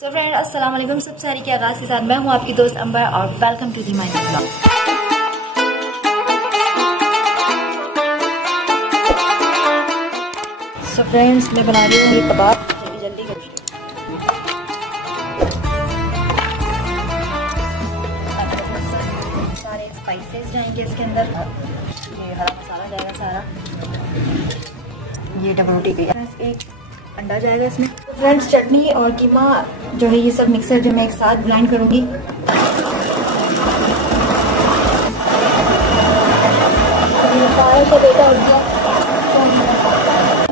So friend अस्सलाम वालेकुम। सब सारी के आगाज के साथ मैं हूँ आपकी दोस्त अंबर और welcome to the my blog. So friends मैं बना रही हूँ ये कबाब, जल्दी जल्दी सारे स्पाइसेस जाएंगे इसके अंदर। ये हरा मसाला जाएगा सारा, ये डबल रोटी भी, एक अंडा जाएगा इसमें। फ्रेंड्स चटनी और कीमा जो है ये सब मिक्सर जो मैं एक साथ ब्लेंड करूंगी।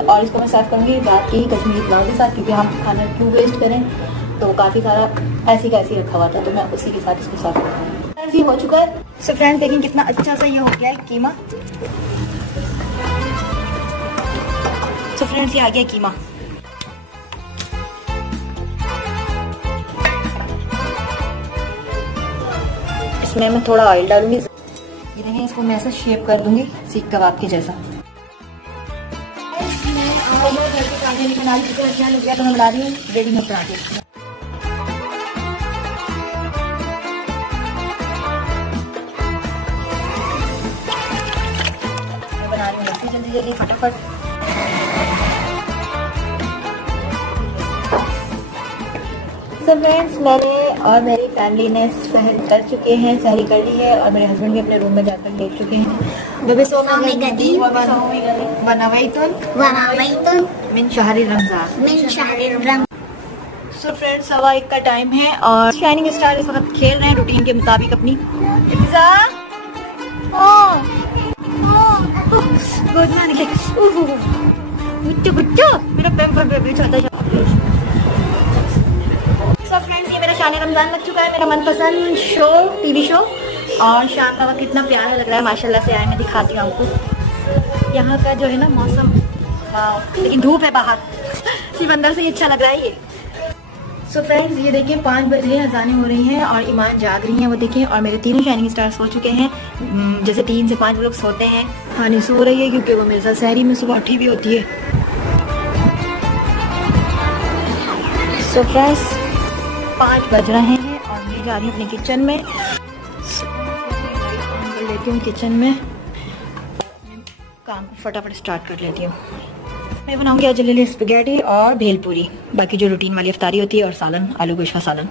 और इसको मैं सर्व करूंगी रात की कश्मीरी पुलाव के साथ, क्योंकि हम खाना क्यों वेस्ट करें, तो काफ़ी सारा ऐसी का ऐसी रखा हुआ था, तो मैं उसी के साथ इसको सर्व करूँगी। फ्रेंड्स ये हो चुका है। सो फ्रेंड्स देखिए कितना अच्छा सा ये हो गया है कीमा। सो फ्रेंड्स ये आ गया कीमा। इसमें मैं थोड़ा ऑयल डालूंगी। ये देखें, इसको मैं ऐसा शेप कर दूंगी सीख कबाब के जैसा। अच्छा लग गया तो मैं बना रही हूँ रेडीमेड पराठे। मैं बना रही हूँ लस्सी जल्दी जल्दी फटाफट। तो फ्रेंड्स मैंने और मेरी फैमिली ने सहर कर चुके हैं, सहरी कर ली है और मेरे हस्बैंड भी अपने रूम में जाकर लेट चुके हैं। बेबी सो मिन शहरी रमजान। सो फ्रेंड्स 1:15 का टाइम है और शाइनिंग स्टार इस वक्त खेल रहे हैं रूटीन के मुताबिक अपनी। गुड मॉर्निंग मेरा पैम्पर बेबी छोटा। सो फ्रेंड्स ये मेरा शानी रमजान लग चुका है, मेरा मनपसंद शो, टीवी शो। और शाम का वक्त कितना प्यारा लग रहा है माशाल्लाह से। आए मैं दिखाती हूँ आपको यहाँ का जो है ना मौसम, लेकिन धूप है बाहर, सिर्फ अंदर से ही अच्छा लग रहा है ये। सो फ्रेंड्स ये देखिए 5 बजे अजानें हो रही हैं और ईमान जाग रही हैं, वो देखिए। और मेरे तीनों शाइनिंग स्टार सो चुके हैं। जैसे 3 से 5 लोग सोते हैं, हानी सो रही है क्योंकि वो मेरे साथ सहरी में सुबह उठी भी होती है। सो फ्रेंड्स 5 बज रहे हैं और मैं जा रही हूँ अपने किचन में। लेती हूँ किचन में, काम को फटाफट स्टार्ट कर लेती हूँ। मैं बनाऊंगी आज जल्दी स्पैगेटी और भेलपूरी, बाकी जो रूटीन वाली इफ्तारी होती है, और सालन, आलू गोश्त का सालन,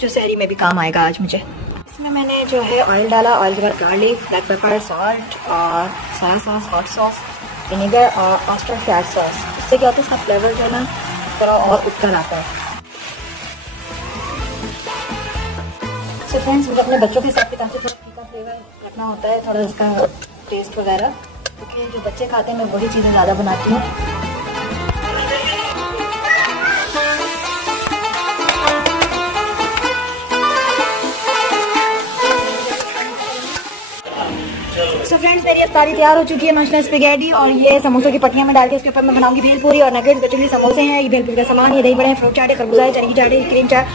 जो सहरी में भी काम आएगा आज मुझे। इसमें मैंने जो है ऑयल डाला, ऑयल के बाद गार्लिक, ब्लैक पेपर, सॉल्ट और soya sauce, hot sauce, vinegar और ऑस्टर फैट सॉस। इससे क्या होता है, इसका फ्लेवर जो है ना थोड़ा और उतर आता है। सो फ्रेंड्स मुझे अपने बच्चों के हिसाब किताब से थोड़ा फीका फ्लेवर रखना होता है, थोड़ा इसका टेस्ट वगैरह, क्योंकि जो बच्चे खाते हैं मैं वही चीज़ें ज़्यादा बनाती हूँ। सो फ्रेंड्स मेरी इफ्तारी तैयार हो चुकी है, माशाल्लाह स्पैगेटी और ये समोसों की पट्टियाँ में डाल के उसके ऊपर मैं बनाऊंगी भेलपूरी और नगेट्स। बच्चों के लिए समोसे हैं, ये भेलपूरी का सामान, ये दही बड़े हैं, फ्रूट चाट है, खरबूजा है, चने की चाट है, क्रीम चाट।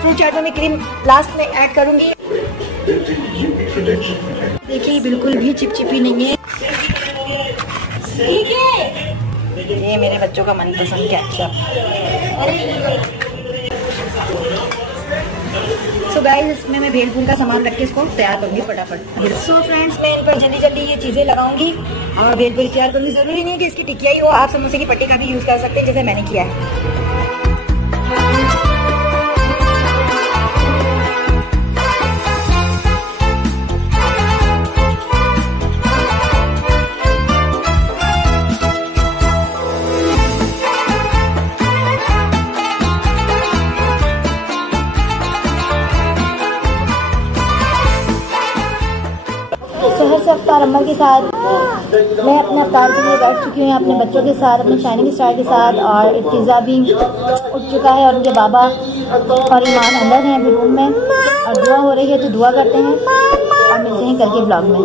फ्रूट चाट में मैं क्रीम लास्ट में ऐड करूंगी। देखिए बिल्कुल भी चिपचिपी नहीं है। ये मेरे बच्चों का मनपसंद केचप। सो गाइस इसमें मैं भेलपूरी का सामान रख के इसको तैयार करूंगी फटाफट। सो फ्रेंड्स मैं इन पर जल्दी जल्दी ये चीज़ें लगाऊंगी और भेलपूरी तैयार करूंगी। ज़रूरी नहीं है कि इसकी टिकिया ही हो, आप समोसे की पट्टी का भी यूज़ कर सकते हैं जैसे मैंने किया है। शहर से अफ्तार अम्मा के साथ मैं अपने अफ्तार के लिए बैठ चुकी हूँ अपने बच्चों के साथ, अपने शाइनिंग स्टार के साथ। और इर्तिज़ा भी उठ चुका है और उनके बाबा और ईमान अंदर हैं अभी रूम में और दुआ हो रही है, तो दुआ करते हैं और मिलते हैं कल के ब्लॉग में।